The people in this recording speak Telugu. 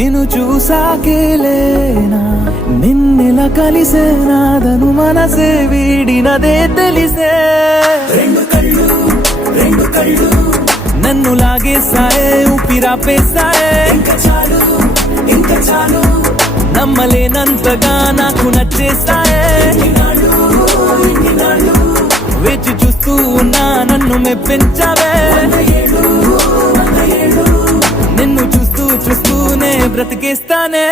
నిన్ను చూసాకేలేనా నిన్నెలా కలిసేనాదను మనసే వీడినదే తెలిసే రెండు కళ్ళు నన్ను లాగేసాయే ఊపిరాపేసాయే ఇంకా చాలు నమ్మలేనంతగా నాకు నచ్చేసాయే వేచి చూస్తూ ఉన్నా నన్ను మెప్పించావే నిన్ను చూస్తూనే బ్రతికేస్తానే